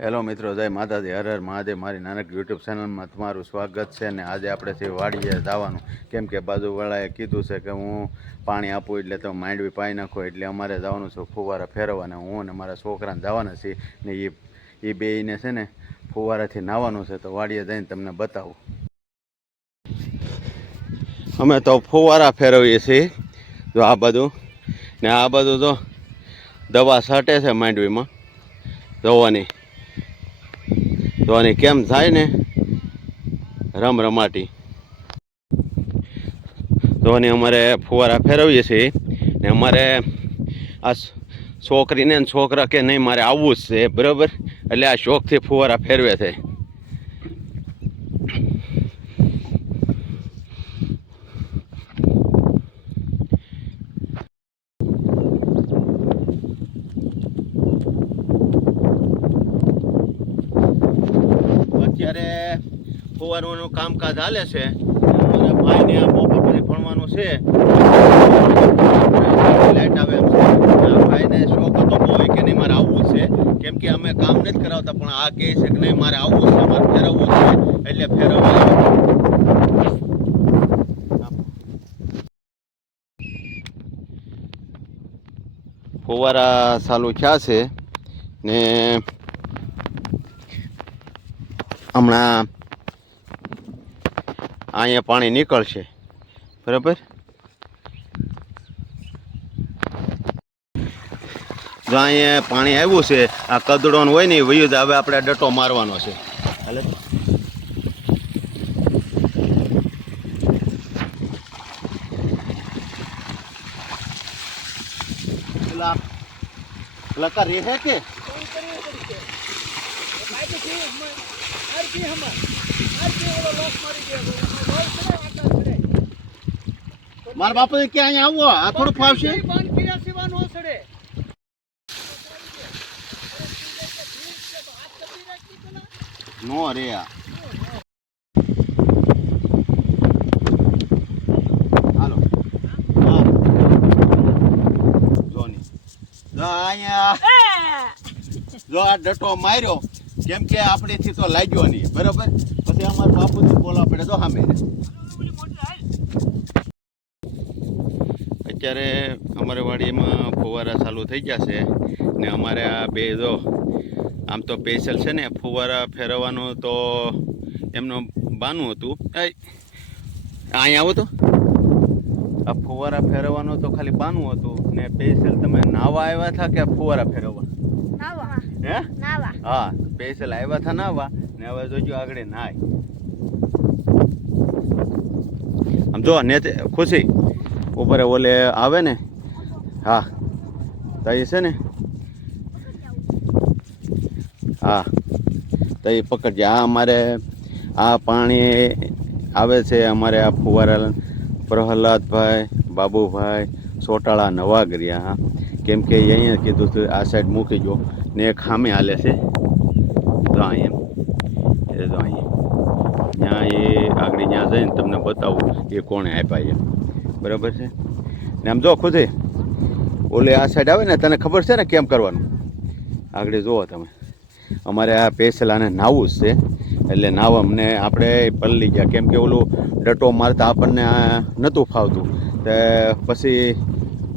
Hello મિત્રો, જય માતાજી. હર હર મહાદેવ. મારી નાનક યુટ્યુબ ચેનલમાં તમારું સ્વાગત છે ને આજે આપણે છે વાડીએ જવાનું. કેમ કે બાજુવાળાએ કીધું છે કે હું પાણી આપું એટલે તમે માંડવી પાઈ નાખો એટલે અમારે જવાનું છે ફુવારા ફેરવવાના હું અને મારા છોકરાને જવાના છીએ ને એ એ બેયને છે ને ફુવારાથી નાહવાનું છે તો વાડીએ જઈને તમને બતાવું. અમે તો ફુવારા ફેરવીએ છીએ. જો આ બધું ને આ બધું તો દવા છાંટે છે માંડવીમાં દવાની દવાની કેમ થાય ને? રમ રમાટી. દવાની અમારે ફુવારા ફેરવીએ છીએ. ને અમારે આ છોકરીને છોકરા કે નહીં, મારે આવવું જ છે, બરાબર? એટલે આ શોખથી ફુવારા ફેરવે છે અત્યારે ફુવારવાનું હાલે છે. અમારા ભાઈને આ પર ભણવાનું છે. લાઇટ આવે એમ છે. ભાઈને શોખ હતો બહુ કે નહીં મારે આવવું છે. કેમ કે અમે કામ નથી કરાવતા, પણ આ કહે છે કે નહીં મારે આવવું છે, મારે ફેરવવું છે. એટલે ફેરવવા. ફુવારા ચાલુ થયા છે ને હમણાં અહીંયા પાણી નીકળશે. બરાબર? જો અહીંયા પાણી આવ્યું છે, આ કદડો હોય ને વયું હવે આપણે ડટો મારવાનો છે. હાલે? તો. પેલા પેલા કા રહે કે? મારા બાપુ ક્યાં અહીંયા આવો આ થોડું ફાવશે? નો રે આ. હાલો. જો અહીંયા. જો આ ડટો માર્યો કેમ કે આપણેથી તો લાગ્યો નહીં. બરાબર? પછી અમારા બાપુજી બોલવા પડે તો સામે અત્યારે અમારે વાડીમાં ફુવારા ચાલુ થઈ ગયા છે ને અમારે આ બે જો આમ તો પેશલ છે ને ફુવારા ફેરવવાનું તો એમનું બાનું હતું. અહીંયા આવો તો. આ ફુવારા ફેરવવાનું તો ખાલી બાનું હતું ને પેશલ તમે નાવા આવ્યા હતા કે ફુવારા ફેરવવા? હે? હા પેશલ આવ્યા હતા નાવા ને હવે જોજો આગળ નાય આમ જો ને તે- ખુશી. ઉપર ઓલે આવે ને? હા. તઈ છે ને? હા. તઈ પકડજે આ અમારે આ પાણી આવે છે અમારે આ ફુવારા પ્રહલાદભાઈ, બાબુભાઈ, સોટાળા, નવાગરિયા, હા. કેમ કે અહીંયા કીધું હતું આ સાઈડ મૂકી જો. ને ખામે હાલે છે. તો અહીંયા. એ તો અહીંયા. આગળ ત્યાં જઈને તમને બતાવું એ કોણે આપ્યા છે. બરાબર છે? ને આમ જો ખુદે, ઓલે આ સાઈડ આવે ને, તને ખબર છે ને કેમ કરવાનું? આગળ જુઓ તમે. અમારે આ પેસલાને નાવું જ છે. એટલે નાવા અમને આપણે પલળી ગયા. કેમ કે ઓલું ડટો મારતા આપણને આ નહોતું ફાવતું. તે પછી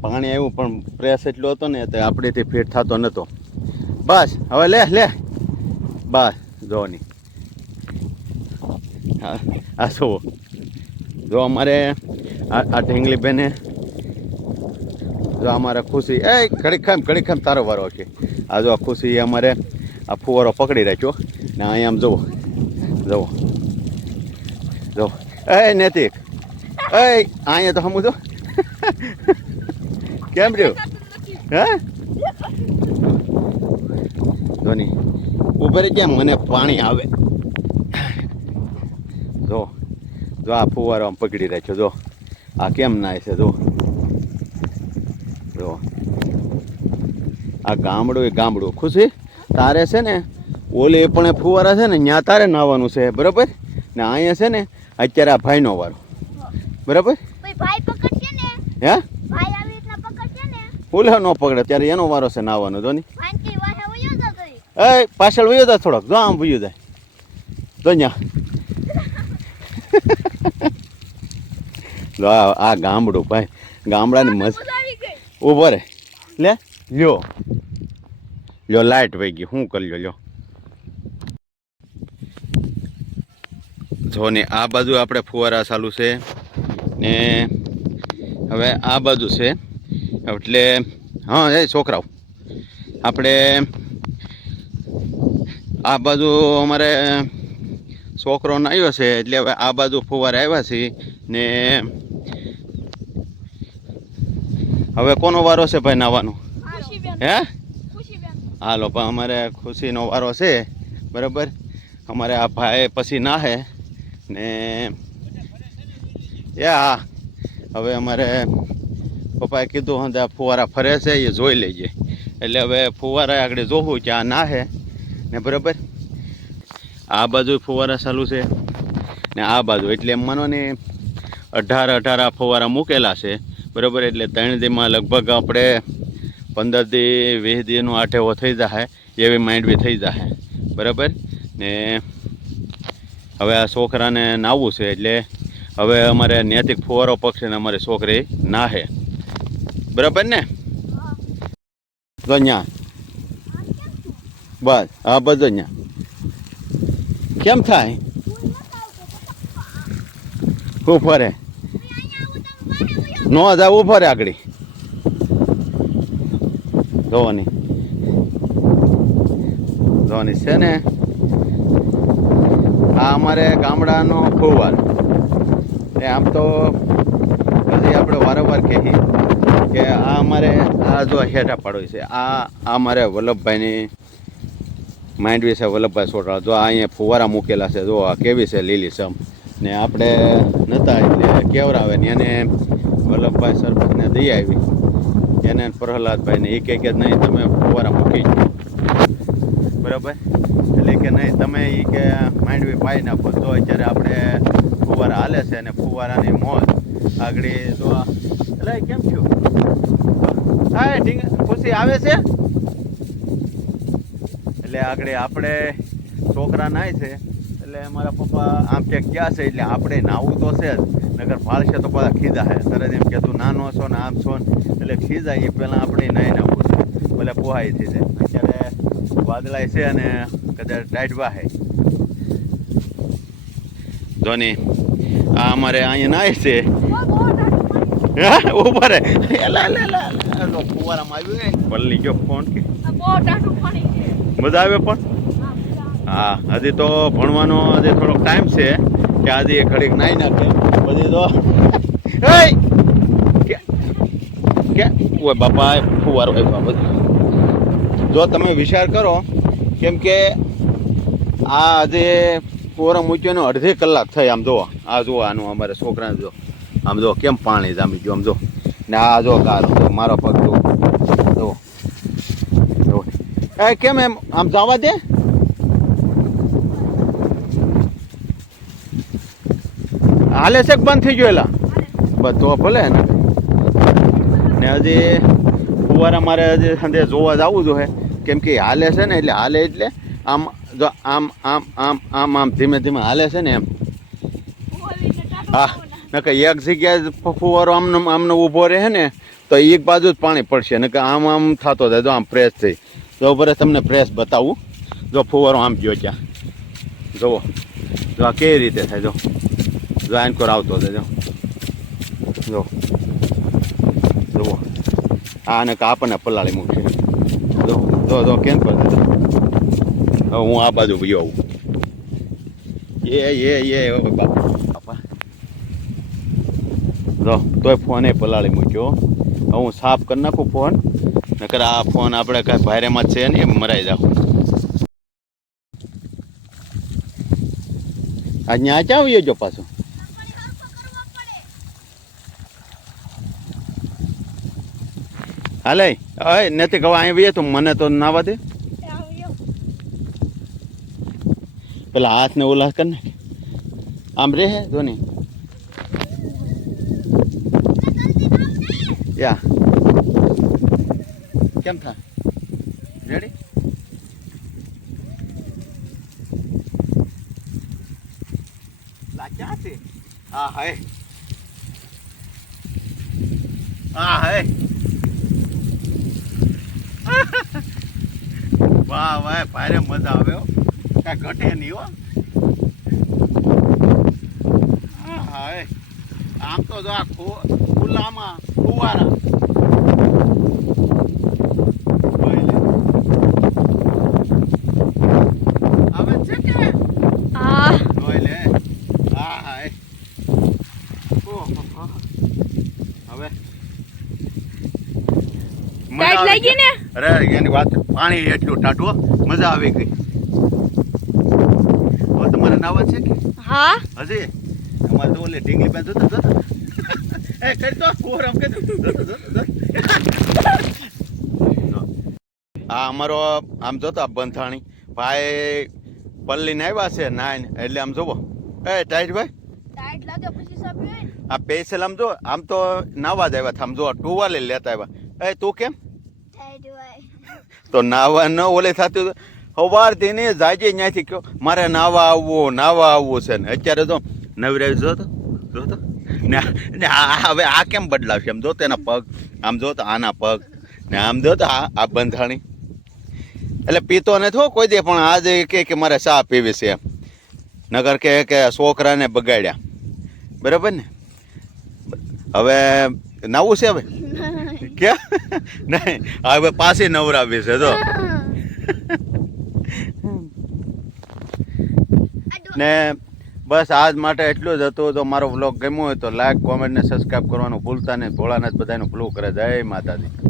પાણી આવ્યું પણ પ્રેસ એટલો હતો ને, તે આપણેથી ફિટ થતો નહોતો બસ, હવે લે લે. બસ જોવાની આ શું? જો અમારે આ ઢીંગલી બેને જો અમારે ખુશી એ ઘડીક ખામ ઘડીક ખામ તારો વારો છે આ જો આ ખુશી અમારે આ ફુવારો પકડી રાખ્યો. ને અહીંયા આમ જુઓ. જુઓ. જુઓ. એ નૈતિક. એ અહીંયા તો સમજો કેમ રહ્યું? હે? ધોની, ઉભરે કેમ મને પાણી આવે જો જો આ ફુવારો આમ પકડી રાખ્યો જો. આ કેમ નાય છે જો. જો. આ ગામડું એ ગામડું. ખુશી? તારે છે ને ઓલી પણ ફુવારા છે ને ત્યાં તારે નાવાનું છે બરાબર? ને અહીંયા છે ને અત્યારે આ ભાઈનો વારો. બરાબર? હે? ઓલા ન પકડે ત્યારે એનો વારો છે નાવાનો જો ની. પાછળ વયો જાય થોડોક જો આમ વયો જાય. જો આ આ ગામડું ભાઈ. ગામડાની મજા ઊભો રે. લે લ્યો. લ્યો લાઈટ વહી ગઈ. શું કરી લ્યો લ્યો. જો ને આ બાજુ આપણે ફુવારા ચાલુ છે ને હવે આ બાજુ છે. એટલે હા એ છોકરાઓ આપણે આ બાજુ અમારે છોકરો આવ્યો છે એટલે હવે આ બાજુ ફુવારા આવ્યા છે ને હવે કોનો વારો છે ભાઈ નાવાનો? હે? હાલો પણ અમારે ખુશીનો વારો છે બરાબર? અમારે આ ભાઈ પછી નાહે ને એ હા હવે અમારે પપ્પાએ કીધું હંધે આ ફુવારા ફરે છે એ જોઈ લઈએ એટલે હવે ફુવારા આગળ જોવું કે આ નાહે ને બરાબર? આ બાજુ ફુવારા ચાલુ છે ને આ બાજુ. એટલે એમ માનો ને અઢાર અઢાર આ ફુવારા મૂકેલા છે બરાબર, એટલે ત્રણ દીમાં લગભગ આપણે પંદરથી વીસ દીનું આઠેવો થઈ જાય એવી બી થઈ જાય બરાબર? ને હવે આ છોકરાને નાવું છે, એટલે હવે અમારે નૈતિક ફુવારો પક્ષીને અમારી છોકરી નાહે. બરાબર ને? તો બસ, હા બધો ન્યા કેમ થાય? શું ફરે. નો જાય ઊભો રે આગળ. જોવાની. જોવાની છે ને? આ અમારે ગામડાનો ફુવાર એ આમ તો પછી આપણે વારંવાર કહીએ કે આ અમારે આ જો હેઠા પાડોશી છે. આ અમારે વલ્લભભાઈની માઇન્ડ વિશે વલ્લભભાઈ સોટરા જો અહીંયા ફુવારા મૂકેલા છે. જો આ કેવી છે લીલી સમ. ને આપણે નહોતા એટલે કેવરાવે ને એને વલ્લભભાઈ સરપંચને દઈ આવી. એને પ્રહલાદભાઈને. એ કહે કે નહીં, તમે ફુવારા મૂકી જ બરાબર? એટલે કે નહીં, તમે એ કે માંડવી પાઈ નાખો. તો અત્યારે આપણે ફુવારા હાલે છે અને ફુવારાની મોજ આગળ તો એટલે કેમ થયું? હા ઢીંગ ખુશી આવે છે? એટલે આગળ આપણે છોકરા નાય છે. એટલે મારા પપ્પા આમ કે ક્યાં છે? એટલે આપણે નાવું તો છે જ. નગર ફાળશે તો બધા ખીજા હે. તરત એમ કે તું નાનો છો ને આમ છો ને એટલે ખીજાય એ પહેલાં આપણે નાઈ નાખવું છે. ભલે પોહાઈ છે જાય. અત્યારે વાદળાય છે અને કદાચ ડાઢવા હે. ધોની આ અમારે અહીંયા નાય છે. હા, ઊભા રે. એલા એલા એલા એલા. લો, ફુવારામાં આવ્યું પલ્લી ગયો ફોન મજા આવે પણ? હા હજી તો ભણવાનો હજી થોડોક ટાઈમ છે. કે આજે ઘડીક નાઈ નાખે. કે ઓય બાપા ફુવારો આવ્યો બધું જો તમે વિચાર કરો કેમ કે આ આજે ફુવારો મૂક્યો અડધી કલાક થઈ આમ જુઓ આ જુઓ આનું અમારે છોકરાને જો આમ જો કેમ પાણી જામી ગયું આમ જો ને આ જો કાર મારો પગ જો એ કેમ એમ આમ જવા દે હાલે છે બંધ થઈ ગયો એલા? તો ભલે ને. ને હજી ફુવારા મારે હજી સાંજે જોવા જવું જોઈએ કેમ કે હાલે છે ને એટલે હાલે એટલે આમ જો આમ આમ આમ આમ આમ ધીમે ધીમે હાલે છે ને એમ. હા, નકર એક જગ્યાએ ફુવારો આમનો આમનો ઊભો રહે ને, તો એક બાજુ જ પાણી પડશે. નકર આમ આમ થતો જાય. જો આમ પ્રેસ થઈ. જો ઉપર તમને પ્રેસ બતાવું. જો ફુવારો આમ ગયો ત્યાં જુઓ. જો આ કેવી રીતે થાય, જો. જો આનકોર આવતો હતો જો જો જુઓ આ અને આપણને પલાળી મૂકશે જો જો જો કેમ કરે હવે હું આ બાજુ ગયો આવું એ એ એ બાપા જો તોય ફોન એ પલાળી મૂક્યો હવે હું સાફ કરી નાખું ફોન નકર આ ફોન આપણે કાંઈ ભારેમાં જ છે ને એમ મરાઈ જાવ ન્યા ક્યાં આવ્યો જો પાછો હાલે, અય નથી ખવા અહીં બીજે તું મને તો ના વધે પેલા હાથને ઓલા કર ને. આમ રે હે ધોની? યા. કેમ થા? રેડી ક્યાં છે? હા, હે. હા, હે. વાહ વાહ ભારે મજા આવે હો. કાંઈ ઘટે નહીં હો. હા આમ તો જો આ ખુલ્લામાં ફુવારા. હવે. લાગી ને? અરે એની વાત પાણી એટલું ટાટું મજા આવી ગઈ. હવે તમારે નાવા છે કે? હા. હજી? અમારે તો ઓલે ઢીંગલી પાસે જોતા જોતા. એ કરી તો. કોરમ કે આ અમારો આમ જોતો આ બંધાણી. ભાઈ પલ્લીને આવ્યા છે નાઈન. એટલે આમ જોવો. એ ટાઈટ ભાઈ? આ પેસલ આમ જો આમ તો નાવા જ આવ્યા હતા. આમ જો ટુવાલે લેતા આવ્યા. એ તું કેમ? તો નાવા ન ઓલે થતું સવારથી ને જાજે ત્યાંથી કયો મારે નાવા આવવું નાવા આવવું છે ને. અત્યારે તો નવરાવી જો તો જો તો ને હવે આ કેમ બદલાવશે? આમ જો તો પગ, આમ જો તો આના પગ, ને આમ જો તો આ આ બંધાણી. એટલે પીતો નથી હો કોઈ દે, પણ આજે કે કે મારે ચા પીવી છે એમ. નગર કે કે છોકરાને બગાડ્યા. બરાબર ને? હવે નાવું છે હવે? ક્યાં? નહીં હવે પાછી નવરાવી છે તો ને બસ આજ માટે એટલું જ હતું. તો મારો વ્લોગ ગમ્યો હોય તો લાઈક કોમેન્ટ ને સબસ્ક્રાઈબ કરવાનું ભૂલતા નહીં. ભોળાનાથ બધાનું ભૂલું કરે. જય માતાજી.